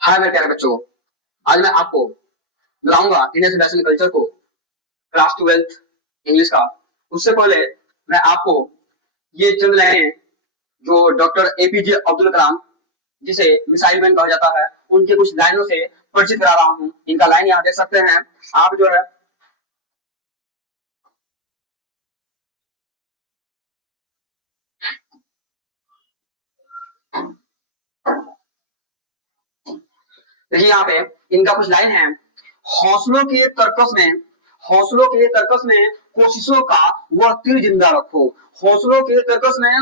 हाय मेरे प्यारे बच्चों। आज मैं आपको बुलाऊंगा इंडियन सिविलाइजेशन कल्चर को क्लास 12th इंग्लिश का। उससे पहले मैं आपको ये चंद लाइनें जो डॉक्टर एपीजे अब्दुल कलाम, जिसे मिसाइल मैन कहा जाता है, उनके कुछ लाइनों से परिचित करा रहा हूँ। इनका लाइन यहाँ देख सकते हैं आप जो है। देखिए यहाँ पे इनका कुछ लाइन है। हौसलों के तरकस में हौसलों के तरकस में कोशिशों का वह तीर जिंदा रखो। हौसलों के तरकस में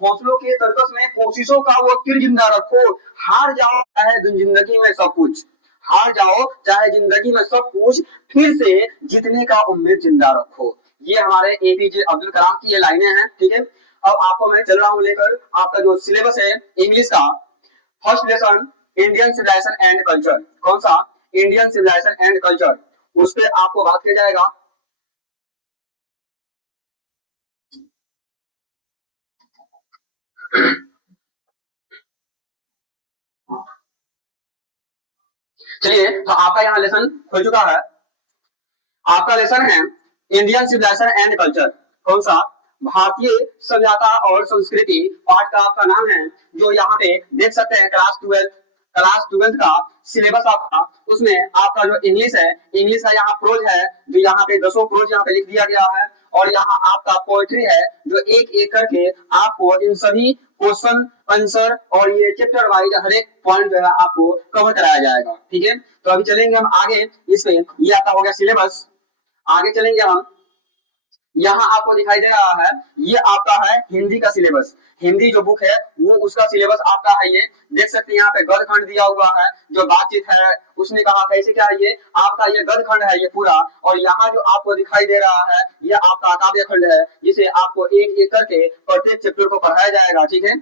हौसलों के तरकस में कोशिशों का वो तीर जिंदा रखो। हार जाओ चाहे जिंदगी में सब कुछ, हार जाओ चाहे जिंदगी में सब कुछ, फिर से जीतने का उम्मीद जिंदा रखो। ये हमारे एपीजे अब्दुल कलाम की ये लाइनें हैं। ठीक है, अब आपको मैं चल रहा हूँ लेकर आपका जो सिलेबस है इंग्लिश का। First lesson Indian civilization and culture. कौन सा? Indian civilization and culture. उस पर आपको बात किया जाएगा। चलिए, तो आपका यहाँ लेसन खुल चुका है। आपका लेसन है इंडियन सिविलाइजेशन एंड कल्चर। कौन सा? भारतीय सभ्यता और संस्कृति। पार्ट का आपका नाम है, जो यहाँ पे देख सकते हैं क्लास 12th का सिलेबस आपका। उसमें आपका जो इंग्लिश है, इंग्लिश का यहाँ प्रोज है, जो यहाँ पे 10 प्रोज यहाँ पे लिख दिया गया है। और यहाँ आपका पोएट्री है, जो एक एक करके आपको इन सभी क्वेश्चन आंसर और ये चैप्टर वाइज हर एक पॉइंट जो है आपको कवर कराया जाएगा। ठीक है, तो अभी चलेंगे हम आगे इस पे। ये आपका हो गया सिलेबस। आगे चलेंगे हम। यहाँ आपको दिखाई दे रहा है, ये आपका है हिंदी का सिलेबस। हिंदी जो बुक है वो उसका सिलेबस आपका है। ये देख सकते हैं यहाँ पे गद खंड दिया हुआ है, जो बातचीत है उसने कहा कैसे क्या है। ये आपका ये गद खंड है ये पूरा। और यहाँ जो आपको दिखाई दे रहा है ये आपका काव्य खंड है, जिसे आपको एक एक करके प्रत्येक चैप्टर को पढ़ाया जाएगा। ठीक है,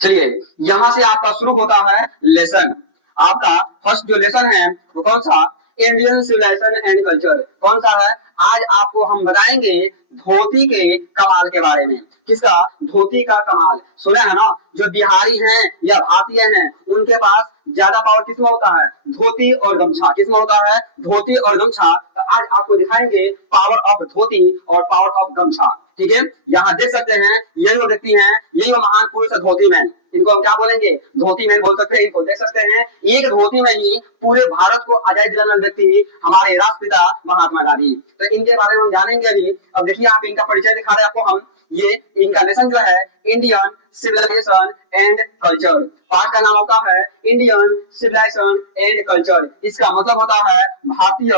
चलिए यहाँ से आपका शुरू होता है लेसन। आपका फर्स्ट जो लेसन है वो कौन सा? Indian civilization and culture. कौन सा है? आज आपको हम बताएंगे धोती के कमाल के बारे में। किसका? धोती का कमाल। सुना है ना, जो बिहारी हैं या भारतीय हैं उनके पास ज्यादा पावर किसमें होता है? धोती और गमछा। किसमें होता है? धोती और गमछा। तो आज आपको दिखाएंगे पावर ऑफ धोती और पावर ऑफ गमछा। ठीक है, यहाँ देख सकते हैं यही वो व्यक्ति हैं, यही वो महान पुरुष है धोती मैन। इनको हम क्या बोलेंगे? धोती मैन बोल सकते हैं। इनको देख सकते हैं, एक धोती में ही पूरे भारत को आजादी दिलाने वाले व्यक्ति हमारे राष्ट्रपिता महात्मा गांधी। तो इनके बारे में हम जानेंगे अभी। अब देखिए यहाँ पे इनका परिचय दिखा रहे हैं आपको हम। ये इनका लेसन जो है Indian civilization and culture. Part का नाम होता है इंडियन सिविलाइजेशन एंड कल्चर। इसका मतलब होता है भारतीय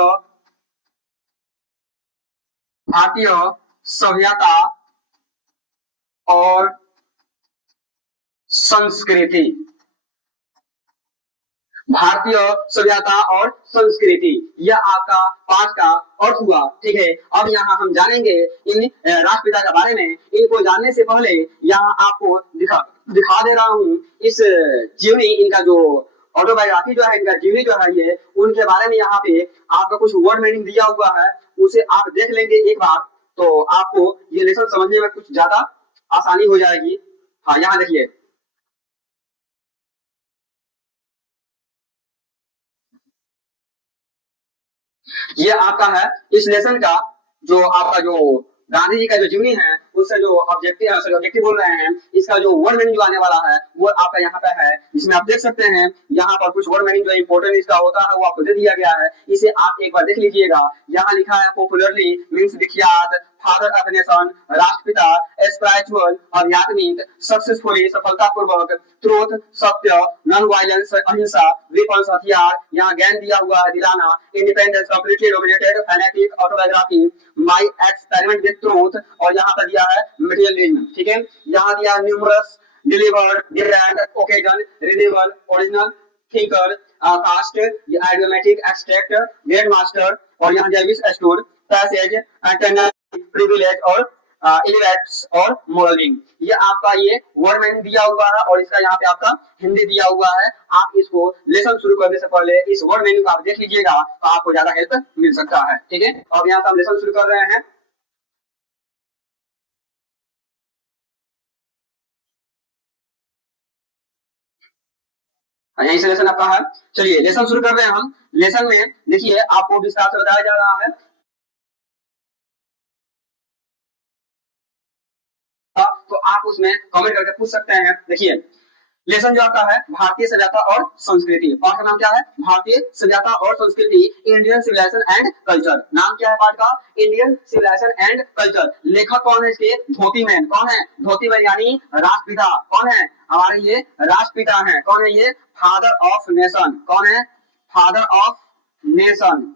भारतीय सभ्यता और संस्कृति। भारतीय सभ्यता और संस्कृति, यह आपका पांच का अर्थ हुआ। ठीक है, अब यहाँ हम जानेंगे इन राष्ट्रपिता के बारे में। इनको जानने से पहले यहाँ आपको दिखा दे रहा हूँ इस जीवनी, इनका जो ऑटोबायोग्राफी जो है, इनका जीवनी जो है, ये उनके बारे में यहाँ पे आपका कुछ वर्ड मीनिंग दिया हुआ है, उसे आप देख लेंगे एक बार तो आपको ये लेसन समझने में कुछ ज्यादा आसानी हो जाएगी। हाँ, यहाँ देखिए। ये आपका है इस लेसन का जो आपका जो गांधी जी का जो जीवनी है, उससे जो ऑब्जेक्टिव बोल रहे हैं, इसका जो वर्ड मीनिंग जो आने वाला है वो आपका यहाँ पे है। इसमें आप देख सकते हैं यहाँ पर कुछ वर्ड मीनिंग जो इंपोर्टेंट इसका होता है वो आपको दे दिया गया है। इसे आप एक बार देख लीजिएगा। यहाँ लिखा है पॉपुलरली मीन्स विख्यात, फादर ऑफ नेशन राष्ट्रपिता, स्पिरिचुअल आध्यात्मिक, सक्सेसफुली सफलतापूर्वक, ट्रूथ सत्य, नॉन वायलेंस अहिंसा, वेपन्स हथियार, यहाँ ज्ञान दिया हुआ है दिलाना, independence completely dominated, fanatic, autobiography, my experiment with truth, और यहाँ पर दिया है मटेरियलिज्म। ठीक है, यहाँ दिया numerous, delivered, different, occasion, renewal, original, thinker, cast, idiomatic, abstract, great master, और यहाँ दिया विश एस्टोर, पैसेज, प्रिविलेज और इलिवेट्स और मॉडलिंग। ये आपका ये वर्ड मीनिंग दिया हुआ है और इसका यहाँ पे आपका हिंदी दिया हुआ है। आप इसको लेसन शुरू करने से पहले इस वर्ड मीनिंग को आप देख लीजिएगा तो आपको ज्यादा हेल्प मिल सकता है। ठीक है, अब यहाँ से हम लेसन शुरू कर रहे हैं। यही से लेसन आपका है। चलिए लेसन शुरू कर रहे हैं हम। लेसन में देखिए आपको विस्तार से बताया जा रहा है, तो आप उसमें कमेंट करके पूछ सकते हैं। देखिए लेसन जो आपका है भारतीय सभ्यता और संस्कृति, पाठ का नाम क्या है? भारतीय सभ्यता और संस्कृति, इंडियन सिविलाइजेशन एंड कल्चर। नाम क्या है पाठ का? Indian civilization and culture. लेखक कौन है इसके? धोती मैन। कौन है? धोती मैन यानी राष्ट्रपिता। कौन है? हमारे ये राष्ट्रपिता हैं। कौन है ये? Father of nation. कौन है? Father of nation.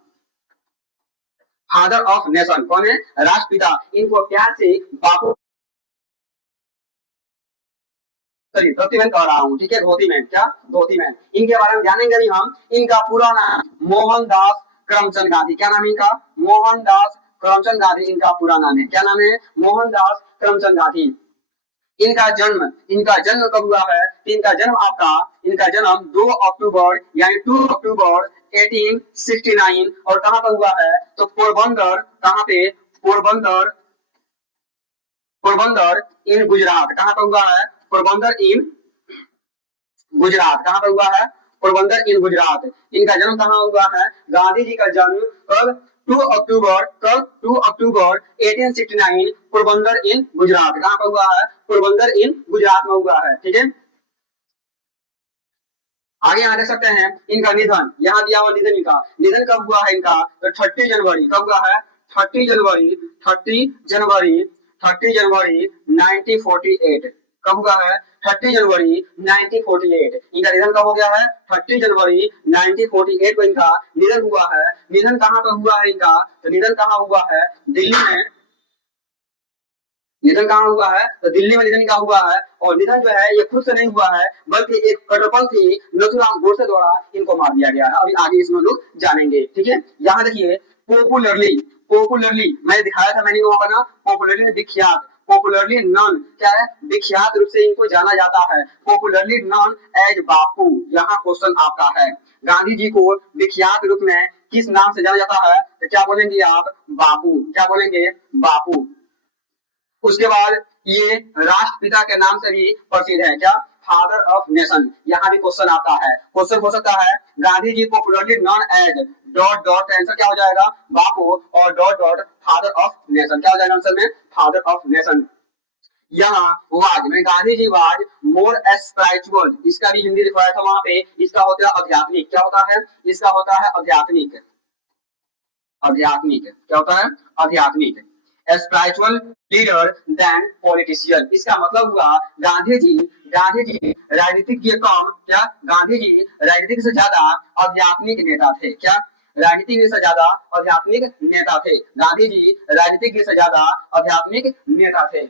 Father of nation कौन है? राष्ट्रपिता। इनको प्यार से बापू सॉरी धोती मैन कह रहा हूँ। ठीक है, धोती मैन। क्या? धोती मैन। इनके बारे में जानेंगे भी हम। इनका पूरा नाम मोहनदास करमचंद गांधी। क्या नाम है इनका? मोहनदास करमचंद गांधी इनका पूरा नाम है। क्या नाम है? मोहनदास करमचंद गांधी। इनका जन्म कब हुआ है? इनका जन्म 2 अक्टूबर यानी 2 अक्टूबर 1869 और कहां पर हुआ है? तो पोरबंदर। कहां पे? पोरबंदर। पोरबंदर इन गुजरात। कहां पर हुआ है? पोरबंदर इन गुजरात। कहां पर हुआ है? पोरबंदर इन गुजरात। इनका जन्म कहां हुआ है? गांधी जी का जन्म कब? 2 अक्टूबर। कब? 2 अक्टूबर 1869 पोरबंदर इन गुजरात। कहां पर हुआ है? पोरबंदर इन गुजरात में हुआ है। ठीक है, आगे यहाँ देख सकते हैं इनका निधन। यहाँ दिया हुआ निधन इनका। निधन कब हुआ है इनका? तो 30 जनवरी। कब हुआ है? 30 जनवरी 30 जनवरी 30 जनवरी 1948। कब हुआ है? 30 जनवरी 1948। इनका निधन कब हो गया है? 30 जनवरी 1948 को इनका निधन हुआ है। निधन कहाँ पे हुआ है इनका? तो निधन कहाँ हुआ है? दिल्ली में। निधन कहाँ हुआ है? तो दिल्ली में निधन का हुआ है। और निधन जो है ये खुद से नहीं हुआ है बल्कि एक कट्टरपंथी नथुराम गोडसे द्वारा इनको मार दिया गया है। अभी आगे इसमें लोग जानेंगे। ठीक है, यहाँ देखिए पॉपुलरली। पॉपुलरली मैंने दिखाया था, मैंने वहां पर ना पॉपुलरली विख्यात। पॉपुलरली नॉन क्या है? विख्यात रूप से इनको जाना जाता है। पॉपुलरली नॉन एज बापू। यहाँ क्वेश्चन आपका है गांधी जी को विख्यात रूप में किस नाम से जाना जाता है? तो क्या बोलेंगे आप? बापू। क्या बोलेंगे? बापू। उसके बाद ये राष्ट्रपिता के नाम से भी प्रसिद्ध है। क्या? Father of nation. यहाँ भी क्वेश्चन आता है। क्वेश्चन हो सकता है Gandhi ji popularly known as dot dot, answer क्या हो जाएगा? बापू और dot dot father of nation. क्या हो जाएगा आंसर में? Father of nation. यहाँ वाज में Gandhi ji was more spiritual. इसका भी हिंदी लिखवाया था वहां पे। इसका होता है आध्यात्मिक। क्या होता है? इसका होता है आध्यात्मिक। आध्यात्मिक क्या होता है? आध्यात्मिक। Spiritual leader than politician. इसका मतलब हुआ गांधी जी राजनीतिक के कम क्या? गांधी जी राजनीतिक से ज्यादा आध्यात्मिक नेता थे। क्या? राजनीतिक से ज्यादा आध्यात्मिक नेता थे। गांधी जी राजनीतिक से ज्यादा आध्यात्मिक नेता थे।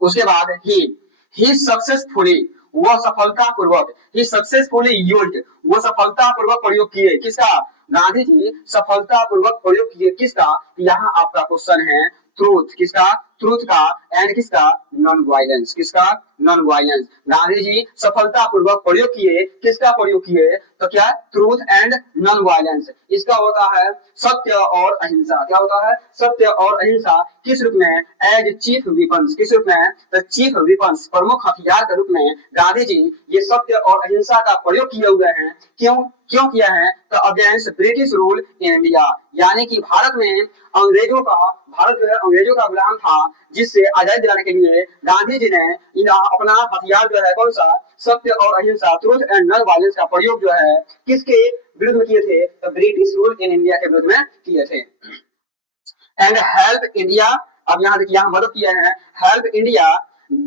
उसके बाद ही सक्सेसफुली, वो सफलतापूर्वक, ही सक्सेसफुली यूज्ड, वो सफलतापूर्वक प्रयोग किए। किसका? गांधी जी सफलतापूर्वक प्रयोग किए। किसका? यहाँ आपका क्वेश्चन है ट्रूथ। किसका? ट्रूथ का। एंड किसका? Non violence. किसका? Non violence. गांधी जी सफलतापूर्वक प्रयोग किए। किसका प्रयोग किए? तो क्या? Truth and non violence. इसका होता है सत्य और अहिंसा। क्या होता है? सत्य और अहिंसा। किस रूप में? As chief weapons. किस रूप में? तो चीफ वीपन्स, प्रमुख हथियार के रूप में गांधी जी ये सत्य और अहिंसा का प्रयोग किए हुए हैं। क्यों किया है? तो against British rule in India, यानी कि भारत में भारत जो है अंग्रेजों का गुलाम था, जिससे आजादी दिलाने के लिए गांधी जी ने अपना हथियार जो है कौन सा? सत्य और अहिंसा, ट्रूथ एंड नॉन वायलेंस का प्रयोग जो है किसके विरुद्ध में किए थे? तो ब्रिटिश रूल इन इंडिया के विरुद्ध में किए थे। एंड हेल्प इंडिया, अब यहाँ देखिए यहाँ मदद किया है। Help India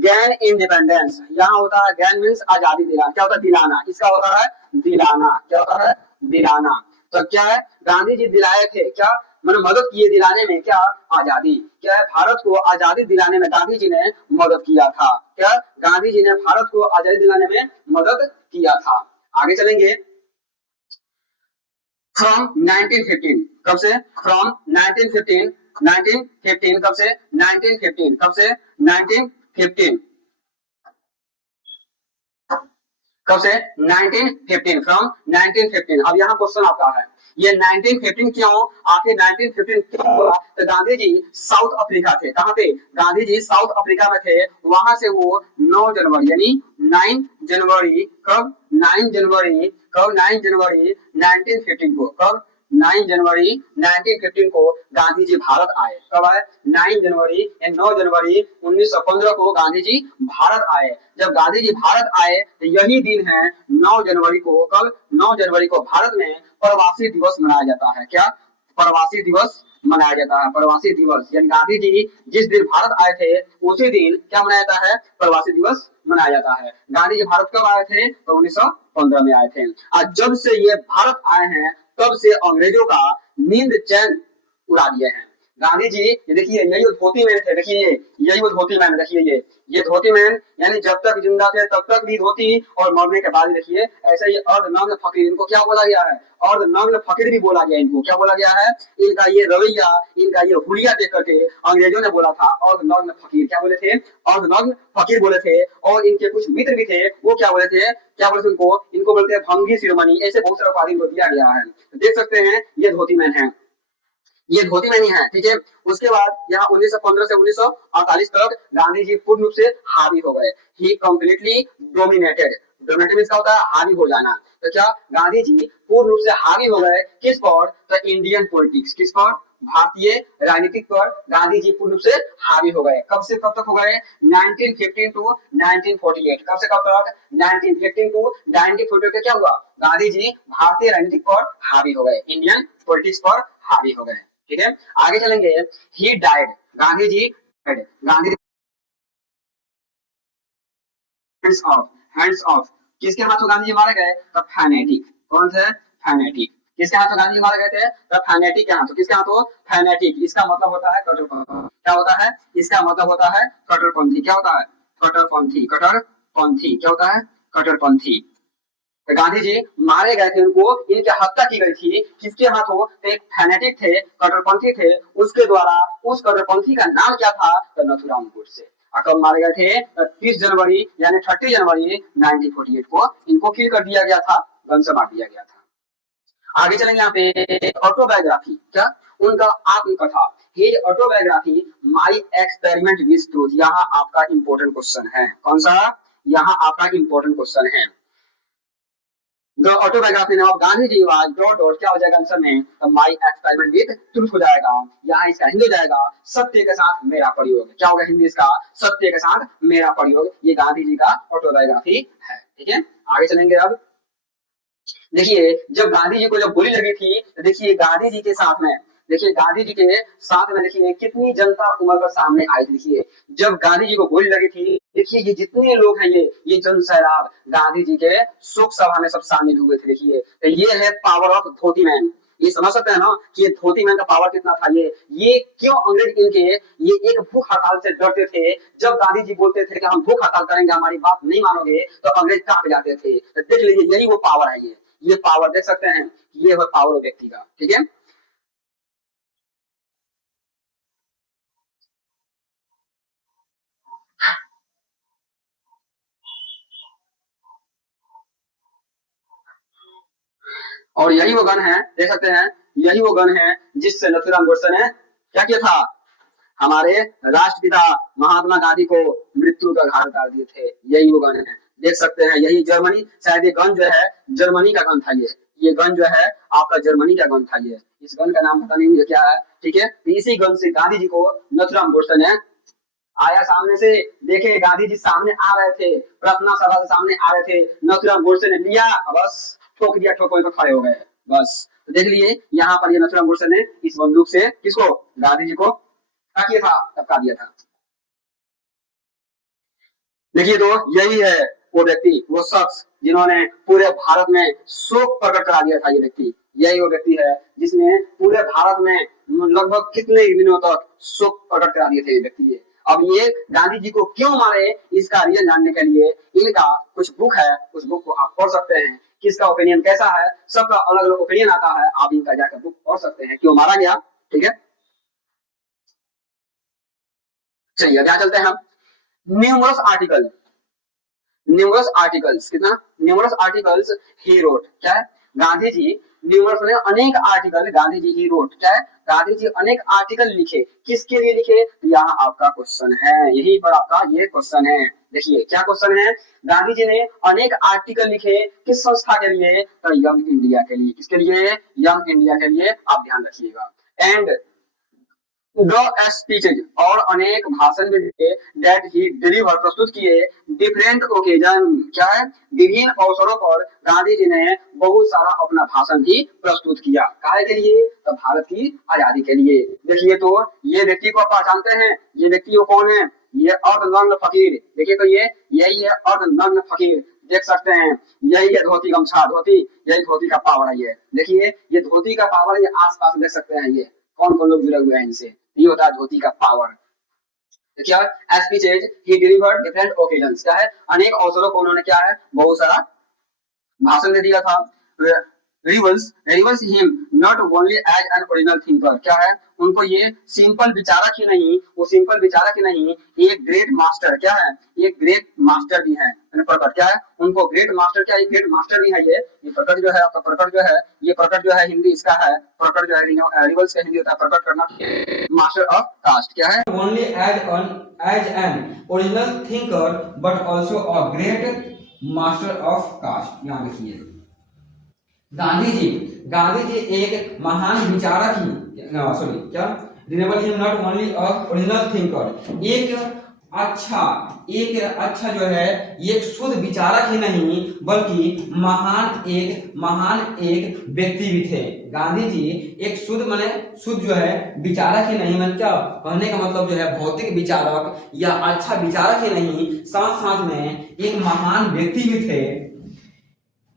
gain independence. यहाँ होता है गैन मीन्स आजादी दिलाना। क्या होता है? दिलाना। इसका होता है दिलाना। क्या होता है? दिलाना। तो क्या है? गांधी जी दिलाए थे क्या? मैंने मदद किए दिलाने में क्या? आजादी। क्या है? भारत को आजादी दिलाने में गांधी जी ने मदद किया था। क्या? गांधी जी ने भारत को आजादी दिलाने में मदद किया था। आगे चलेंगे। फ्रॉम 1915, कब से? फ्रॉम 1915 1915 कब से 1915 कब से 1915 कब से 1915 फ्रॉम 1915। अब यहाँ क्वेश्चन आपका है ये 1915 क्यों, आखिर 1915 क्यों हुआ? तो गांधी जी साउथ अफ्रीका थे। कहाँ पे? गांधी जी साउथ अफ्रीका में थे। वहां से वो 9 जनवरी यानी 9 जनवरी कब 9 जनवरी कब 9 जनवरी 1915 को कब 9 जनवरी 1915 को गांधी जी भारत आए। कब आए? 9 जनवरी 9 जनवरी 1915 को गांधी जी भारत आए। जब गांधी जी भारत आए तो यही दिन है 9 जनवरी को, कल 9 जनवरी को भारत में प्रवासी दिवस मनाया जाता है। क्या? प्रवासी दिवस मनाया जाता है। प्रवासी दिवस यानी गांधी जी जिस दिन भारत आए थे उसी दिन क्या मनाया जाता है? प्रवासी दिवस मनाया जाता है। गांधी जी भारत कब आए थे? तो 1915 में आए थे। और जब से ये भारत आए हैं तब से अंग्रेजों का नींद चैन उड़ा दिए हैं। गांधी जी ये देखिए यही वो धोती मैन थे। देखिए यही वो धोती मैन। देखिए ये धोती मैन यानी जब तक जिंदा थे तब तक भी धोती और मरने के बाद देखिए ऐसे ही अर्धनग्न फकीर, इनको क्या बोला गया है? अर्धनग्न फकीर भी बोला गया। इनको क्या बोला गया है? इनका ये रवैया, इनका ये हुलिया देख करके अंग्रेजों ने बोला था अर्धनग्न फकीर। क्या बोले थे? अर्धनग्न फकीर बोले थे। और इनके कुछ मित्र भी थे, वो क्या बोले थे? क्या बोले थे उनको? इनको बोलते हैं भंगी शिरोमणि। ऐसे बहुत सारे उपाधि इनको दिया गया है। देख सकते हैं ये धोती मैन है, ये धोती मैनी है। ठीक है। उसके बाद यहाँ 1915 से 1948 तक गांधी जी पूर्ण रूप से हावी हो गए। ही कंप्लीटली डोमिनेटेड। डोमिनेटेड मींस क्या होता है? हावी हो जाना। तो क्या गांधी जी पूर्ण रूप से हावी हो गए किस पर? तो इंडियन पॉलिटिक्स। किस पर? भारतीय राजनीतिक पर गांधी जी पूर्ण रूप से हावी हो गए। कब से कब तक हो गए? 1915 टू 1948। कब से कब तक? 1915 टू 1948 क्या हुआ? गांधी जी भारतीय राजनीतिक पर हावी हो गए, इंडियन पॉलिटिक्स पर हावी हो गए। ठीक है। आगे चलेंगे। He died. Gandhi ji Gandhi hands of किसके हाथों गांधी जी मारे गए? तो फैनेटिक। कौन थे? फैनेटिक। किसके हाथों गांधी जी मारे गए थे? तो फैनेटिक के हाथों। किसके हाथों? फैनेटिक। इसका मतलब होता है कट्टरपंथी। क्या होता है? इसका मतलब होता है कट्टरपंथी। क्या होता है? कट्टरपंथी। कट्टरपंथी क्या होता है? कट्टरपंथी। तो गांधी जी मारे गए थे, उनको इनकी हत्या की गई थी। किसके हाथों? एक फैनेटिक थे, कट्टरपंथी थे, उसके द्वारा। उस कट्टरपंथी का नाम क्या था? तो नथुराम गोडसे। कब मारे गए थे? 30 जनवरी यानी 30 जनवरी 1948 को इनको किल कर दिया गया था, गन से मार दिया गया था। आगे चलेंगे यहाँ पे ऑटोबायोग्राफी। क्या? उनका आत्मकथा। His autobiography my experiment with truth. यहाँ आपका इंपॉर्टेंट क्वेश्चन है। कौन सा? यहाँ आपका इंपॉर्टेंट क्वेश्चन है। The autobiography of Gandhi ji was dot dot क्या हो जाएगा आंसर में? तो माई एक्सपेरिमेंट विद ट्रुथ हो जाएगा। यहाँ इसका हिंदी हो जाएगा सत्य के साथ मेरा प्रयोग। क्या होगा हिंदी इसका? सत्य के साथ मेरा प्रयोग। ये गांधी जी का ऑटोबायोग्राफी है। ठीक है। आगे चलेंगे। अब देखिए जब गांधी जी को जब गोली लगी थी तो देखिए गांधी जी के साथ में, देखिए गांधी जी के साथ में देखिए कितनी जनता उमड़ कर सामने आई। देखिए जब गांधी जी को गोली लगी थी, देखिए ये जितने लोग हैं ये जन सैलाब गांधी जी के शोक सभा में सब शामिल हुए थे। देखिए तो ये है पावर ऑफ धोती मैन। ये समझ सकते हैं ना कि ये धोती मैन का पावर कितना था। ये क्यों अंग्रेज इनके ये एक भूख हड़ताल से डरते थे। जब गांधी जी बोलते थे कि हम भूख हड़ताल करेंगे, हमारी बात नहीं मानोगे, तो अंग्रेज कांप जाते थे। तो देख लीजिए यही वो पावर है। ये पावर देख सकते हैं, ये है पावर व्यक्ति का। ठीक है। और यही वो गन है, देख सकते हैं, यही वो गन है जिससे नथुराम गोडसे ने क्या किया था? हमारे राष्ट्रपिता महात्मा गांधी को मृत्यु का घाट उतार दिए थे। यही वो गन है, देख सकते हैं। यही जर्मनी, शायद ये गन जो है जर्मनी का गन था। ये गन जो है आपका जर्मनी का गन था। ये इस गन का नाम पता नहीं मुझे क्या है। ठीक है। तो इसी गन से गांधी जी को नथुराम गोडसे ने आया सामने से। देखे गांधी जी सामने आ रहे थे, प्रार्थना सभा से सामने आ रहे थे, नथुराम गोडसे ने लिया, बस ठोक दिया, ठोक तो खड़े हो गए बस। तो देख लिए यहाँ पर ये नथुराम गोडसे ने इस बंदूक से किसको? गांधी जी को क्या किया था? टपका दिया था। देखिए तो यही है वो व्यक्ति, वो शख्स जिन्होंने पूरे भारत में शोक प्रकट करा दिया था। ये व्यक्ति, यही वो व्यक्ति है जिसने पूरे भारत में लगभग कितने दिनों तक शोक प्रकट करा दिए थे ये व्यक्ति। अब ये गांधी जी को क्यों मारे, इसका रीजन जानने के लिए इनका कुछ बुक है, उस बुक को आप पढ़ सकते हैं। किसका ओपिनियन कैसा है, सबका अलग अलग ओपिनियन आता है। आप इनका जाकर बुक पढ़ सकते हैं क्यों मारा गया। ठीक है। चलिए अब यहाँ चलते हैं हम। न्यूमरस आर्टिकल, न्यूमरस आर्टिकल्स, कितना न्यूमरस आर्टिकल्स ही रोट, क्या है गांधी जी न्यूमरस ने अनेक article Gandhi ji he wrote, क्या है गांधी जी अनेक आर्टिकल लिखे, किसके लिए लिखे, यहाँ आपका क्वेश्चन है, यही पर आपका ये क्वेश्चन है। देखिए क्या क्वेश्चन है, गांधी जी ने अनेक आर्टिकल लिखे किस संस्था के लिए, तो यंग इंडिया के लिए, किसके लिए, यंग इंडिया के लिए, आप ध्यान रखिएगा। एंड द स्पीचेज, और अनेक भाषण भी दिए, दैट ही डिलीवर, प्रस्तुत किए, डिफरेंट ओकेजन, क्या है विभिन्न अवसरों पर गांधी जी ने बहुत सारा अपना भाषण भी प्रस्तुत किया, काहे के लिए, तो भारत की आजादी के लिए। देखिए तो ये व्यक्ति को आप पहचानते हैं, ये व्यक्ति वो कौन है, ये अर्धनग्न फकीर, देखिए तो ये यही है अर्धनग्न फकीर, देख सकते हैं यही है धोती गमछा, धोती, यही धोती का पावर है, ये देखिए ये धोती का पावर, ये आसपास देख सकते हैं ये कौन कौन लोग जुड़े हुए हैं इनसे, ये होता है धोती का पावर। तो क्या है स्पीचेज ही डिलीवर्ड डिफरेंट ओकेजन्स, क्या है अनेक अवसरों को उन्होंने क्या है बहुत सारा भाषण दे दिया था। Reverse him not only as an original thinker, क्या है उनको ये सिंपल विचारक ही नहीं, वो सिंपल विचारक ही नहीं, एक ग्रेट मास्टर, क्या है एक ग्रेट मास्टर भी है प्रकट, क्या है उनको ग्रेट मास्टर, क्या है ग्रेट मास्टर भी है ये प्रकट जो है आपका, प्रकट जो है ये प्रकट जो है हिंदी इसका है, प्रकट जो है रिवर्स का हिंदी होता है प्रकट करना, मास्टर ऑफ कास्ट, क्या है only as an original thinker but also a great master of cast. यहाँ देखिए गांधी जी एक महान विचारक ही, सॉरी क्या, रिनेबल him not only a original thinker, एक अच्छा जो है एक शुद्ध विचारक ही नहीं बल्कि महान एक व्यक्ति भी थे। गांधी जी एक शुद्ध जो है विचारक ही नहीं, मतलब क्या कहने का मतलब जो है भौतिक विचारक या अच्छा विचारक ही नहीं, साथ साथ में एक महान व्यक्ति भी थे।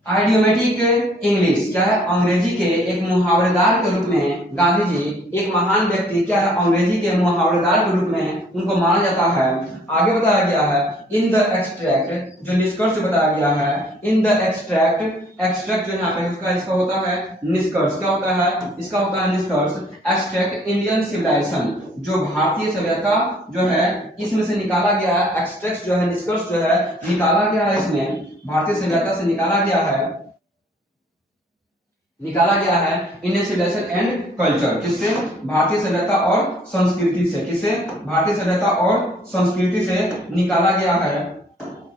आइडियोमेटिक इंग्लिश, क्या है अंग्रेजी के एक मुहावरेदार के रूप में गांधी जी एक महान व्यक्ति, क्या है अंग्रेजी के मुहावरेदार के रूप में उनको माना जाता है। आगे बताया गया है इन द एक्सट्रैक्ट, जो निष्कर्ष बताया गया है इन द एक्सट्रैक्ट जो यहाँ पे इसका होता है निष्कर्ष, क्या होता है इसका होता है निष्कर्ष, एक्सट्रैक्ट इंडियन सिविलाइजेशन, जो भारतीय सभ्यता जो है इसमें से निकाला गया है, एक्सट्रैक्ट जो है निष्कर्ष जो है निकाला गया है, इसमें भारतीय सभ्यता से निकाला गया है इंडियन सिविलाइजेशन एंड कल्चर, किससे, भारतीय सभ्यता और संस्कृति से, किससे, भारतीय सभ्यता और संस्कृति से निकाला गया है,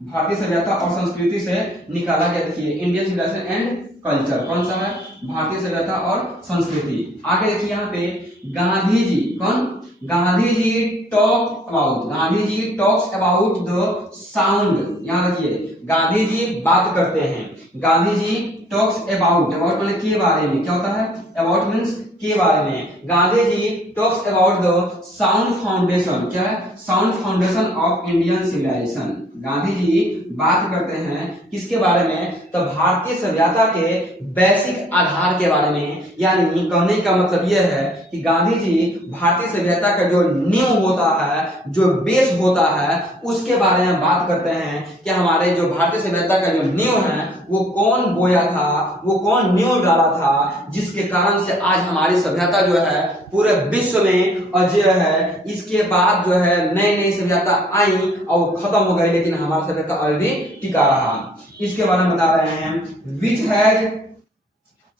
भारतीय सभ्यता और संस्कृति से निकाला गया। देखिए इंडियन सिविलाइजेशन एंड कल्चर कौन सा है, भारतीय सभ्यता और संस्कृति। आगे देखिए यहाँ पे गांधी जी कौन, Gandhi ji talks about the sound, यहाँ देखिए गांधी जी बात करते हैं, गांधी जी टॉक्स अबाउट मतलब के बारे में, क्या होता है अबाउट मीन्स के बारे में, Gandhi ji talks about the sound foundation, क्या है sound foundation of Indian civilization, Gandhi ji बात करते हैं किसके बारे में, तो भारतीय सभ्यता के बेसिक आधार के बारे में, यानी कहने का मतलब यह है कि गांधी जी भारतीय सभ्यता का जो नींव होता है, जो बेस होता है, उसके बारे में बात करते हैं कि हमारे जो भारतीय सभ्यता का जो नींव है वो कौन बोया था, वो कौन नींव डाला था, जिसके कारण से आज हमारी सभ्यता जो है पूरे विश्व में अजय है। इसके बाद जो है नई नई सभ्यता आई और वो खत्म हो गई, लेकिन हमारा सभ्यता अभी भी टिका रहा। इसके बारे में बता रहे हैं विच हैज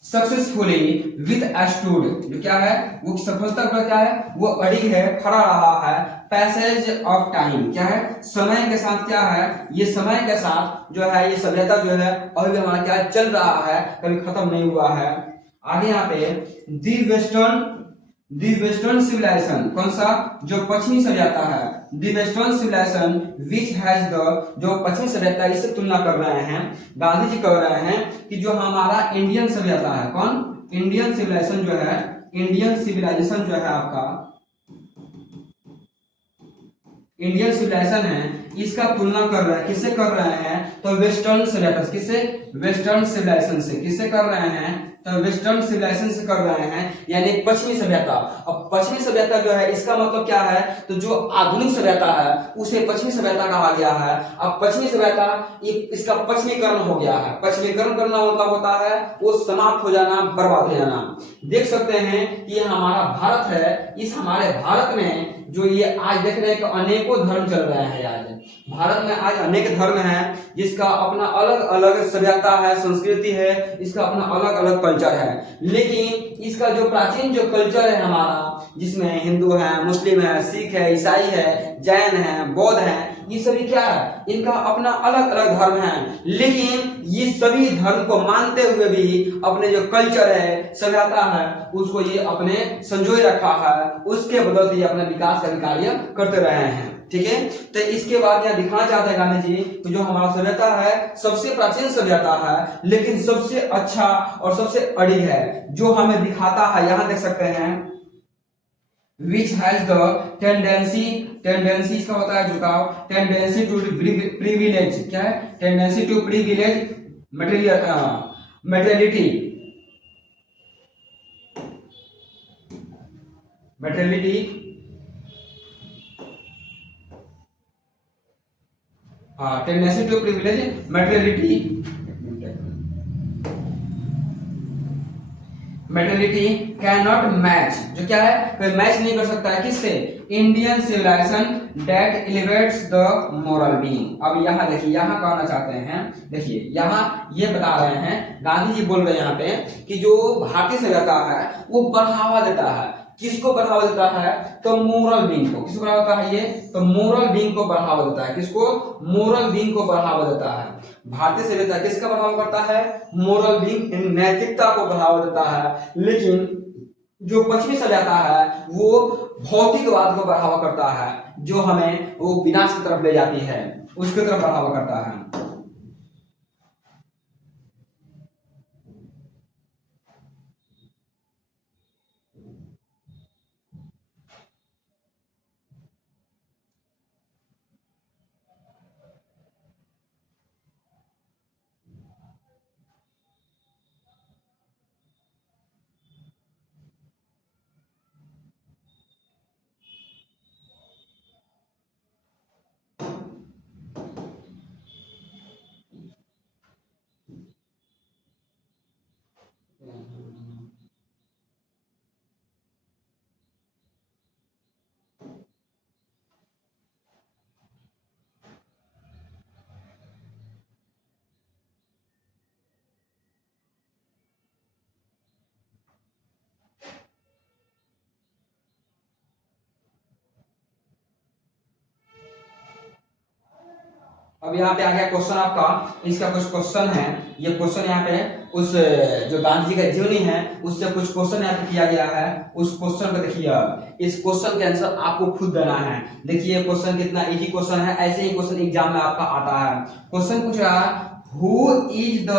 सक्सेसफुली विथ एस्टूड, जो क्या है वो सफलता का क्या है वो अड़ी है, खड़ा रहा है, पैसेज ऑफ टाइम, क्या है समय के साथ, क्या है ये समय के साथ जो है ये सभ्यता जो है अभी भी हमारा क्या चल रहा है, कभी खत्म नहीं हुआ है। आगे यहाँ पे दी वेस्टर्न सिविलाइजेशन कौन सा, जो पश्चिमी सभ्यता है, the western civilization which has the, जो पश्चिमी सभ्यता इससे तुलना कर रहे हैं, गांधी जी कर रहे हैं कि जो हमारा इंडियन सभ्यता है, कौन इंडियन सिविलाइजेशन जो है, इंडियन सिविलाइजेशन जो है आपका इंडियन सिविलाइजेशन है, इसका तुलना कर रहे हैं, किससे कर रहे हैं, तो वेस्टर्न सभ्यता से। किससे, वेस्टर्न सिविलाइजेशन से। किससे कर रहे हैं, तो वेस्टर्न सिविलाइजेशन से कर रहे हैं, यानी पश्चिमी सभ्यता। अब पश्चिमी सभ्यता जो है इसका मतलब क्या है, तो जो आधुनिक सभ्यता है उसे पश्चिमी सभ्यता कहा गया है। अब पश्चिमी सभ्यता इसका पश्चिमीकरण हो गया है। पश्चिमीकरण करना मतलब होता है वो समाप्त हो जाना, बर्बाद हो जाना। देख सकते हैं कि ये हमारा भारत है, इस हमारे भारत में जो ये आज देख रहे हैं कि अनेकों धर्म चल रहे हैं। आज भारत में आज अनेक धर्म हैं, जिसका अपना अलग अलग सभ्यता है, संस्कृति है, इसका अपना अलग अलग कल्चर है। लेकिन इसका जो प्राचीन जो कल्चर है हमारा, जिसमें हिंदू है, मुस्लिम है, सिख है, ईसाई है, जैन है, बौद्ध है, ये सभी क्या है, इनका अपना अलग अलग धर्म है। लेकिन ये सभी धर्म को मानते हुए भी अपने जो कल्चर है, सभ्यता है, उसको ये अपने संजोए रखा है। उसके बदौलत ये अपने विकास का कार्य करते रहे हैं। ठीक है, तो इसके बाद यहाँ दिखाना चाहते हैं गांधी जी कि जो हमारा सभ्यता है सबसे प्राचीन सभ्यता है, लेकिन सबसे अच्छा और सबसे अड़ी है, जो हमें दिखाता है। यहाँ देख सकते हैं which has the tendency इसका होता है झुकाव, tendency to privilege, क्या है, tendency to privilege materiality, tendency to privilege materiality can not match, जो क्या है, कोई मैच नहीं कर सकता है किससे, Indian civilization that elevates the moral being. अब यहाँ देखिए, यहाँ कहना चाहते हैं, देखिए यहाँ ये बता रहे हैं, गांधी जी बोल रहे हैं यहाँ पे कि जो भारतीय सभ्यता है वो बढ़ावा देता है, किसको बढ़ावा देता है, तो मोरल बीइंग को। किसको बढ़ावा देता है ये, तो मोरल बीइंग को बढ़ावा देता है। किसको, मोरल बीइंग को बढ़ावा देता है। भारतीय सभ्यता किसका बढ़ावा करता है, मोरल बीइंग, नैतिकता को बढ़ावा देता है। लेकिन जो पश्चिमी सभ्यता है वो भौतिकवाद को बढ़ावा करता है, जो हमें वो विनाश की तरफ ले जाती है, उसकी तरफ बढ़ावा करता है। अब यहाँ पे आ गया क्वेश्चन आपका, इसका कुछ क्वेश्चन है। ये क्वेश्चन यहाँ पे उस जो गांधी जी का जीवनी है उससे कुछ क्वेश्चन यहाँ पे किया गया है। उस क्वेश्चन को देखिए, इस क्वेश्चन के आंसर आपको खुद देना है। देखिए क्वेश्चन कितना इजी क्वेश्चन है, ऐसे ही क्वेश्चन एग्जाम में आपका आता है। क्वेश्चन पूछ रहा है हु इज द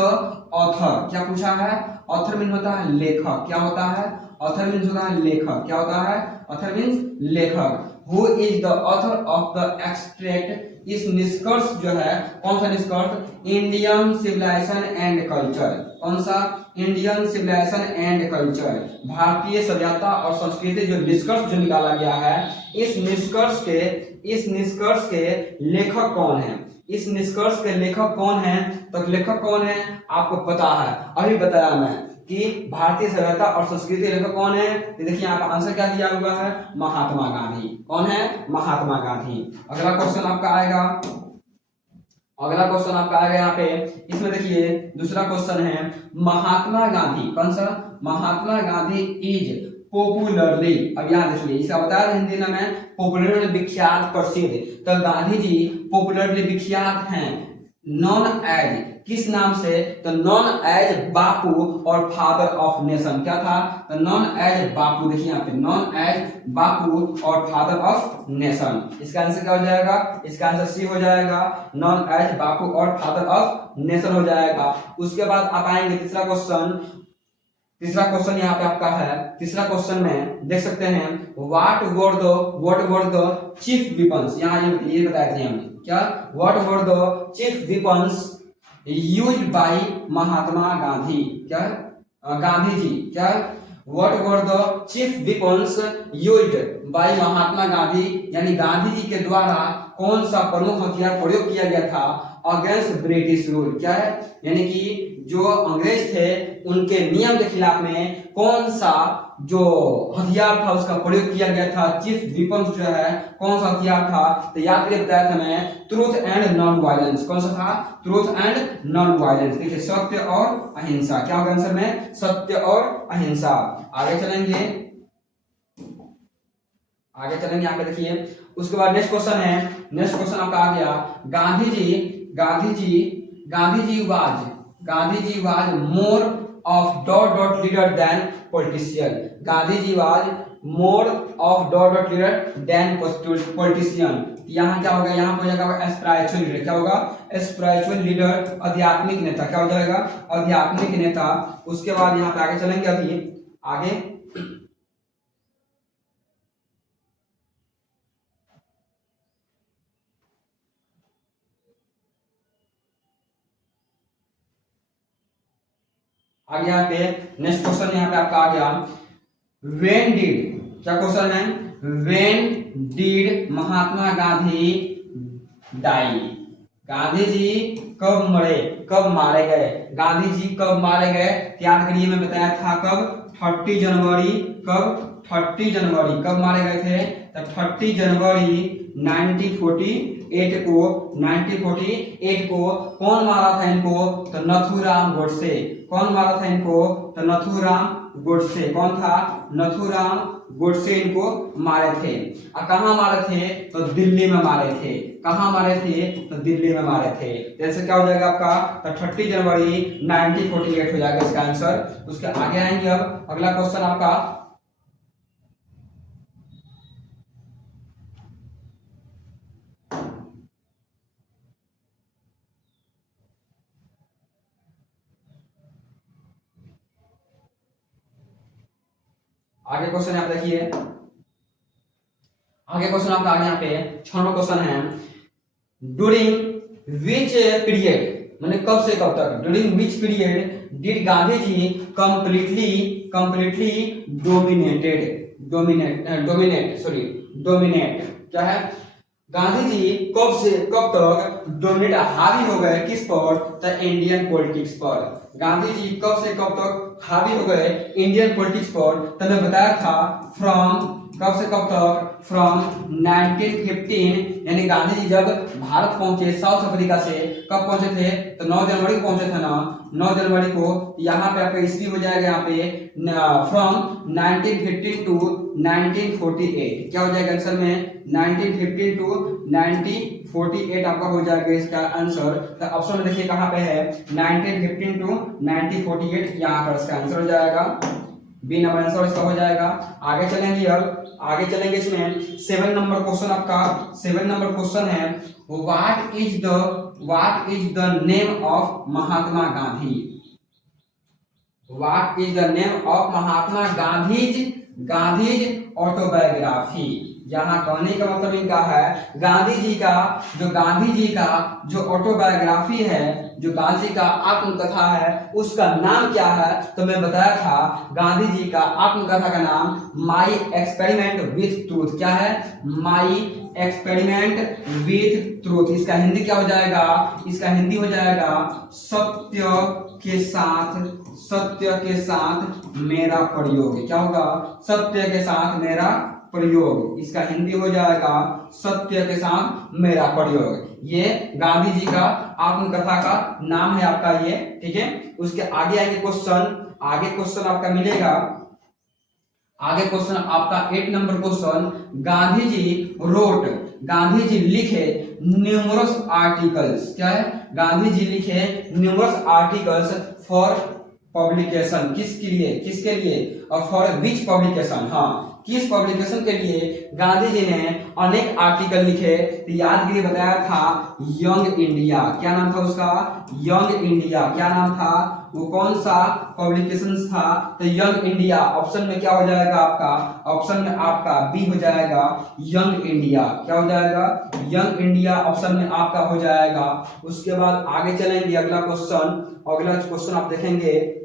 ऑथर, क्या पूछा है, ऑथर मीन होता है लेखक, क्या होता है, ऑथर मीन्स होता है लेखक, क्या होता है, ऑथर मीन्स लेखक। Who is the author of the extract, इस निष्कर्ष जो है, कौन सा निष्कर्ष, इंडियन सिविलाइजेशन एंड कल्चर, कौन सा, इंडियन सिविलाइजेशन एंड कल्चर, भारतीय सभ्यता और संस्कृति जो निष्कर्ष जो निकाला गया है, इस निष्कर्ष के लेखक कौन है, इस निष्कर्ष के लेखक कौन है, तो लेखक कौन है आपको पता है, अभी बताया मैं कि भारतीय सभ्यता और संस्कृति लेखक कौन है। तो देखिए यहाँ पर आंसर क्या दिया हुआ है, महात्मा गांधी। कौन है, महात्मा गांधी। अगला क्वेश्चन आपका आएगा, यहाँ पे, इसमें देखिए दूसरा क्वेश्चन है महात्मा गांधी, कौन सा, महात्मा गांधी इज पॉपुलरली, अब यहाँ देखिए इसका बताया हिंदी में पॉपुलरली, विख्यात, प्रसिद्ध, तो गांधी जी पॉपुलरली विख्यात हैं, नॉन एज, किस नाम से, तो नॉन एज बापू और फादर ऑफ नेशन, क्या था, तो नॉन एज बापू। देखिए यहाँ पे नॉन एज बापू और फादर ऑफ नेशन, इसका आंसर क्या हो जाएगा, इसका आंसर सी हो जाएगा, नॉन एज बापू और फादर ऑफ नेशन हो जाएगा। उसके बाद आप आएंगे तीसरा क्वेश्चन, तीसरा क्वेश्चन यहाँ पे आपका है, तीसरा क्वेश्चन में देख सकते हैं what were the chief weapons, यहाँ ये बताए थे हमने क्या, what were the chief weapons used by Mahatma Gandhi, क्या गांधी जी, क्या what were the chief weapons used by Mahatma Gandhi, यानी गांधी जी के द्वारा कौन सा प्रमुख हथियार प्रयोग किया गया था अगेंस्ट ब्रिटिश रूल, क्या है, यानी कि जो अंग्रेज थे उनके नियम के खिलाफ में कौन सा जो हथियार था उसका प्रयोग किया गया था, चीफ वेपन्स जो है कौन सा हथियार था, तो याद करिए बताया था मैं, ट्रूथ एंड नॉन वायलेंस, कौन सा था, ट्रूथ एंड नॉन वायलेंस, देखिए सत्य और अहिंसा, क्या होगा आंसर में, सत्य और अहिंसा। आगे चलेंगे यहाँ पे देखिए, उसके बाद नेक्स्ट क्वेश्चन है, नेक्स्ट क्वेश्चन आपका आ गया, Gandhi ji was more of dot dot leader than politician, Gandhi ji was more of dot dot leader than politician, यहाँ क्या होगा, यहाँ पे हो जाएगा स्पिरिचुअल लीडर, क्या होगा, स्पिरिचुअल लीडर, आध्यात्मिक नेता, क्या हो जाएगा, आध्यात्मिक नेता। उसके बाद यहाँ पे आगे चलेंगे, अभी आगे यहाँ पे नेक्स्ट क्वेश्चन यहाँ पे आपका आ गया, व्हेन डिड, क्या क्वेश्चन है, when did Mahatma Gandhi die, Gandhi ji कब मरे, कब मारे गए, गांधी जी कब मारे गए, याद करिए मैं बताया था कब, 30 जनवरी, कब 30 जनवरी, कब मारे गए थे, तो 30 जनवरी 1948 को, 1948 को कौन मारा था इनको, तो नथुराम गोडसे, कौन मारा था इनको, तो नथुराम गोडसे, कौन था, नथुराम गोडसे इनको मारे थे। और कहाँ मारे थे, तो दिल्ली में मारे थे, कहाँ मारे थे, तो दिल्ली में मारे थे। जैसे क्या हो जाएगा आपका, तो 30 जनवरी 1948 हो जाएगा इसका आंसर। उसके आगे आएंगे, अब अगला क्वेश्चन आपका, आगे क्वेश्चन आप देखिए, आगे क्वेश्चन आपका आगे यहाँ पे 6 नंबर क्वेश्चन है, ड्यूरिंग विच पीरियड, मैंने कब से कब तक, during which period did Gandhi ji completely dominate, क्या है, गांधी जी कब से कब तक डोमिनेट, हावी हो गए किस पर, तो इंडियन पॉलिटिक्स पर, गांधी जी कब से कब तक हावी हो गए इंडियन पॉलिटिक्स पर, तो मैं बताया था फ्रॉम, कब से कब तक, फ्रॉम 1915, यानी गांधी जी जब भारत पहुंचे साउथ अफ्रीका से, कब पहुंचे थे, तो 9 जनवरी को पहुंचे थे ना, 9 जनवरी को, यहाँ पे आपका ईस्वी हो जाएगा, यहाँ पे फ्रॉम 1915 टू 1948, क्या हो जाएगा आंसर में, 1915 टू 1948 आपका हो जाएगा इसका आंसर। तो ऑप्शन में देखिए कहाँ पे है, 1915 टू 1948, यहाँ पर इसका आंसर हो जाएगा, बी नंबर आंसर इसका हो जाएगा। आगे चलेंगे, अब आगे चलेंगे, इसमें 7 नंबर क्वेश्चन आपका, 7 नंबर क्वेश्चन है, what is the name of Mahatma Gandhi, what is the name of Mahatma Gandhi's autobiography, यहाँ कहने का मतलब इनका है, गांधी जी का जो ऑटोबायोग्राफी है, जो गांधी जी का आत्मकथा है, उसका नाम क्या है, तो मैं बताया था गांधी जी का आत्मकथा का नाम माई एक्सपेरिमेंट विथ ट्रूथ, क्या है, माई एक्सपेरिमेंट विथ ट्रूथ, इसका हिंदी क्या हो जाएगा, इसका हिंदी हो जाएगा सत्य के साथ मेरा प्रयोग, क्या होगा, सत्य के साथ मेरा प्रयोग, इसका हिंदी हो जाएगा सत्य के साथ मेरा प्रयोग। ये गांधी जी का आत्मकथा का नाम है आपका ये, ठीक है। उसके आगे आगे क्वेश्चन आपका मिलेगा, आगे क्वेश्चन आपका 8 नंबर क्वेश्चन, गांधी जी लिखे न्यूमरस आर्टिकल्स, क्या है, गांधी जी लिखे न्यूमरस आर्टिकल्स फॉर पब्लिकेशन, किसके लिए, और फॉर विच पब्लिकेशन, हाँ किस पब्लिकेशन के लिए गांधी जी ने अनेक आर्टिकल लिखे, तो याद के लिए बताया था यंग इंडिया, क्या नाम था उसका, यंग इंडिया, क्या नाम था, वो कौन सा पब्लिकेशन था? तो यंग इंडिया। ऑप्शन में क्या हो जाएगा आपका? ऑप्शन में आपका बी हो जाएगा यंग इंडिया। क्या हो जाएगा? यंग इंडिया ऑप्शन में आपका हो जाएगा। उसके बाद आगे चलेंगे, अगला क्वेश्चन आप देखेंगे।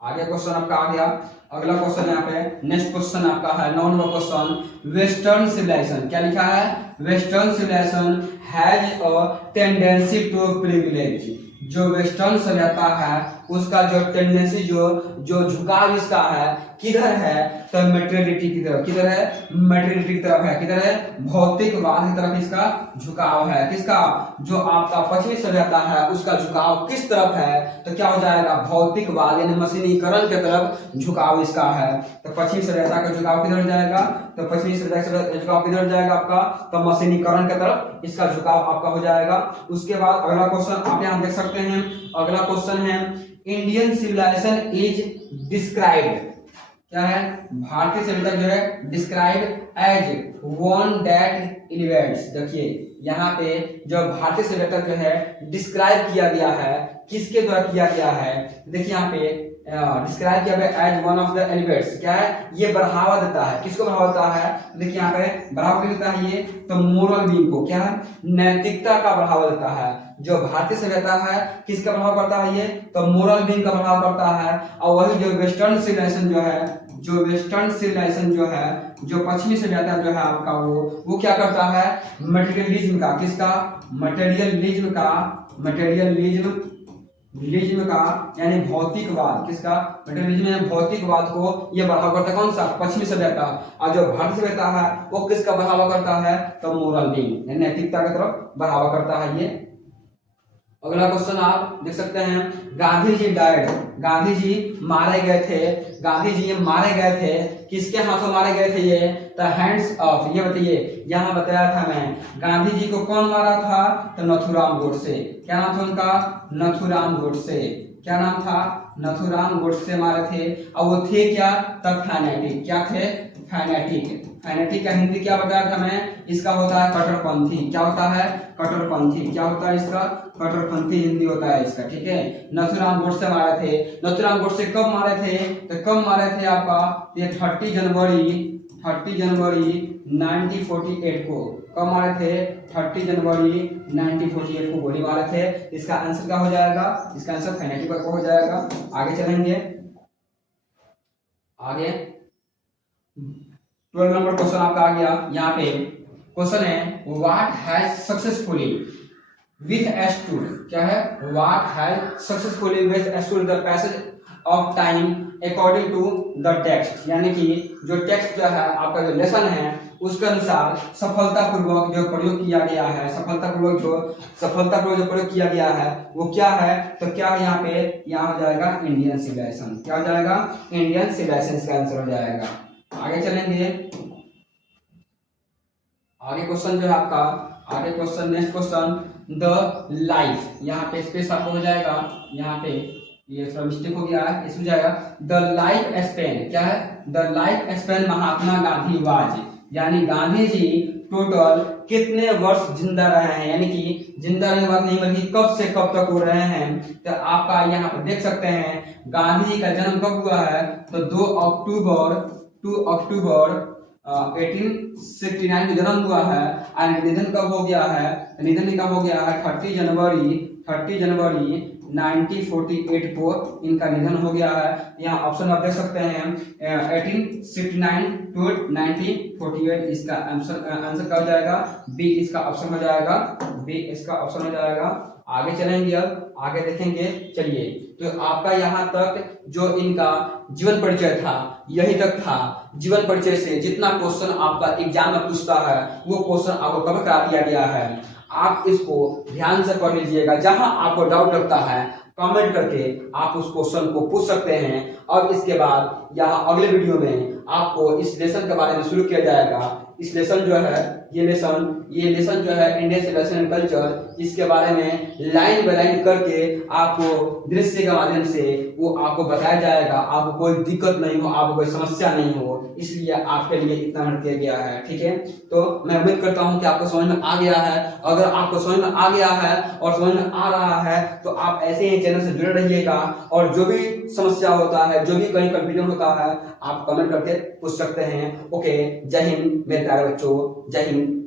आगे क्वेश्चन आपका आ गया। अगला क्वेश्चन यहाँ पे नेक्स्ट क्वेश्चन आपका है 9 नंबर क्वेश्चन। वेस्टर्न सिविलाइजेशन, क्या लिखा है? Western civilization has a tendency to privilege. जो वेस्टर्न सभ्यता है उसका जो टेंडेंसी, जो झुकाव इसका है किधर है? तो मेटेरियलिटी की तरफ। किधर है? मेटेरियलिटी की तरफ है। किधर है? भौतिकवाद की तरफ इसका झुकाव है। किसका? जो आपका पश्चिमी सभ्यता है उसका झुकाव किस तरफ है? तो क्या हो जाएगा? भौतिकवाद यानी मशीनीकरण की तरफ झुकाव इसका है। तो पश्चिमी सभ्यता का झुकाव किधर जाएगा? तो पश्चिमी सभ्यता का झुकाव किधर जाएगा आपका? तो मशीनीकरण की तरफ इसका झुकाव आपका हो जाएगा। उसके बाद अगला क्वेश्चन आप यहाँ देख सकते हैं। अगला क्वेश्चन है इंडियन सिविलाइजेशन इज डिस्क्राइब्ड, क्या है? भारतीय सभ्यता जो है describe as one that elevates. देखिए यहाँ पे जो भारतीय सभ्यता जो है डिस्क्राइब किया गया है, किसके द्वारा किया गया है? देखिए यहाँ पे डिस्क्राइब किया गया as one of the elevates. क्या है? ये बढ़ावा देता है। किसको बढ़ावा देता है? देखिए यहाँ पे बढ़ावा देता है ये तो मोरल बीइंग को। क्या है? नैतिकता का बढ़ावा देता है। जो भारतीय सभ्यता है किसका प्रभाव करता है? ये तो मोरल बीइंग का प्रभाव करता है। और वही जो वेस्टर्न सिविलाइजेशन जो है, जो पश्चिमी सभ्यता जो है आपका वो क्या करता है? मटेरियलिज्म का। किसका? मटेरियलिज्म का यानी भौतिकवाद। किसका? मटेरियलिज्म यानी भौतिकवाद को ये बढ़ावा करता है। कौन सा? पश्चिमी सभ्यता। और जो भारतीय सभ्यता है वो किसका बढ़ावा करता है? तो मोरल बीइंग यानी नैतिकता की तरफ बढ़ावा करता है ये। अगला क्वेश्चन आप देख सकते हैं। गांधी जी डाइड, गांधी जी मारे गए थे। किसके हाथों मारे गए थे ये? The hands of. ये बताइए, यहाँ बताया था मैं, गांधी जी को कौन मारा था? तो नथुराम गोडसे। क्या नाम था उनका? नथुराम गोडसे। क्या नाम था? नथुराम गोडसे मारे थे। और वो थे क्या? तब फैनेटिक। क्या थे? फैनेटिक का हिंदी क्या बताया था मैं? इसका होता है कट्टरपंथी। क्या होता है? कट्टरपंथी। क्या होता है इसका? कट्टरपंथी हिंदी होता है इसका। ठीक है। नथुराम गोडसे मारे थे। नथुराम गोडसे कब मारे थे? तो कब मारे थे आपका? ये 30 जनवरी 1948 को। कब मारे थे? 30 जनवरी 1948 को गोली मारे थे। इसका आंसर क्या हो जाएगा? इसका आंसर फैनेटिक का हो जाएगा। आगे चलेंगे। आगे 12 नंबर क्वेश्चन आपका आ गया। यहाँ पे क्वेश्चन है what has successfully withstood. क्या है? What has successfully withstood the passage of time according to the text. यानी कि जो टेक्स्ट जो है आपका जो लेसन है उसके अनुसार सफलतापूर्वक जो प्रयोग किया गया है, सफलतापूर्वक जो प्रयोग किया गया है वो क्या है? तो क्या यहाँ पे यहाँ हो जाएगा इंडियन सिविलाइजेशन। क्या हो जाएगा? इंडियन सिविलाइजेशन इसका आंसर हो जाएगा। आगे चलेंगे। आगे क्वेश्चन जो है आपका, आगे question next question the life. यहाँ पे स्पेस आपको हो जाएगा, यहाँ पे ये थोड़ा मिस्टेक हो गया है, इसमें जाएगा द लाइफ स्पेन। क्या है? The life span Mahatma Gandhi was. यानी गांधी जी टोटल कितने वर्ष जिंदा रहे हैं? यानी कि जिंदा रहने की बात नहीं बल्कि कब से कब तक हो रहे हैं। तो आपका यहाँ पर देख सकते हैं गांधी जी का जन्म कब हुआ है? तो 2 अक्टूबर 1869 को जन्म हुआ है। और निधन कब हो गया है? निधन कब हो गया है? 30 जनवरी 1948 को इनका निधन हो गया है। यहाँ ऑप्शन आप देख सकते हैं 1869 to 1948। इसका आंसर क्या हो जाएगा? बी इसका ऑप्शन हो जाएगा। बी इसका ऑप्शन हो जाएगा। आगे चलेंगे, अब आगे देखेंगे। चलिए, तो आपका यहाँ तक जो इनका जीवन परिचय था यही तक था। जीवन परिचय से जितना क्वेश्चन आपका एग्जाम में पूछता है वो क्वेश्चन आपको कवर करा दिया गया है। आप इसको ध्यान से पढ़ लीजिएगा। जहां आपको डाउट लगता है कमेंट करके आप उस क्वेश्चन को पूछ सकते हैं। और इसके बाद यहाँ अगले वीडियो में आपको इस लेसन के बारे में शुरू किया जाएगा। इस लेसन जो है ये लेसन ये लेसन जो है इंडियन सिविलाइजेशन एंड कल्चर, इसके बारे में लाइन बाय लाइन करके आपको दृश्य के माध्यम से वो आपको बताया जाएगा, आपको कोई दिक्कत नहीं हो, आपको कोई समस्या नहीं हो, इसलिए आपके लिए इतना मेहनत किया गया है। ठीक है, तो मैं उम्मीद करता हूं कि आपको समझ में आ गया है। अगर आपको समझ में आ गया है और समझ में आ रहा है तो आप ऐसे ही चैनल से जुड़े रहिएगा, और जो भी समस्या होता है, जो भी कहीं कंफ्यूजन होता है, आप कमेंट करके पूछ सकते हैं। ओके, जय हिंद मेरे प्यारे बच्चों, जय हिंद।